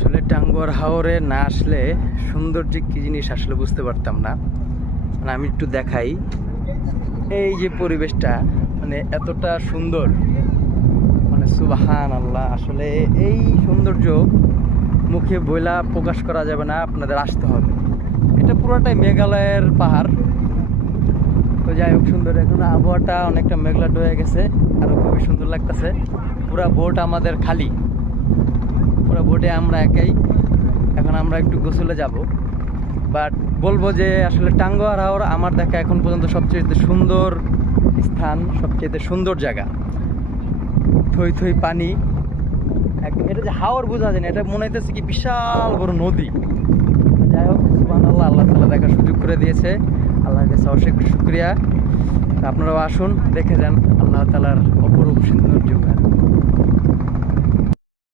আসলে টাঙ্গুয়ার হাওরে না আসলে সৌন্দর্য কি জিনিস আসলে বুঝতে পারতাম না। মানে আমি একটু দেখাই, এই যে পরিবেশটা মানে এতটা সুন্দর, মানে সুবহান আল্লাহ। আসলে এই সৌন্দর্য মুখে বইলা প্রকাশ করা যাবে না, আপনাদের আসতে হবে। এটা পুরোটাই মেঘালয়ের পাহাড়। তো যাই হোক, সুন্দর। এখন আবহাওয়াটা অনেকটা মেঘলা হয়ে গেছে, আরো খুবই সুন্দর লাগতেছে। পুরা বোট আমাদের খালি, পুরো বোটে আমরা একাই। এখন আমরা একটু গোসলে যাব, বাট বলবো যে আসলে টাঙ্গুয়ার হাওর আমার দেখা এখন পর্যন্ত সবচেয়ে সুন্দর স্থান, সবচেয়ে সুন্দর জায়গা। থই থই পানি, এটা যে হাওর বোঝা যায় না, এটা মনে হইতেছে কি বিশাল বড় নদী। যাই হোক, সুবহানাল্লাহ, আল্লাহ তাআলা দেখার সুযোগ করে দিয়েছে, আল্লাহর কাছে অশেষ শুকরিয়া। আপনারাও আসুন, দেখে যান আল্লাহ তাআলার অপরূপ সৌন্দর্য।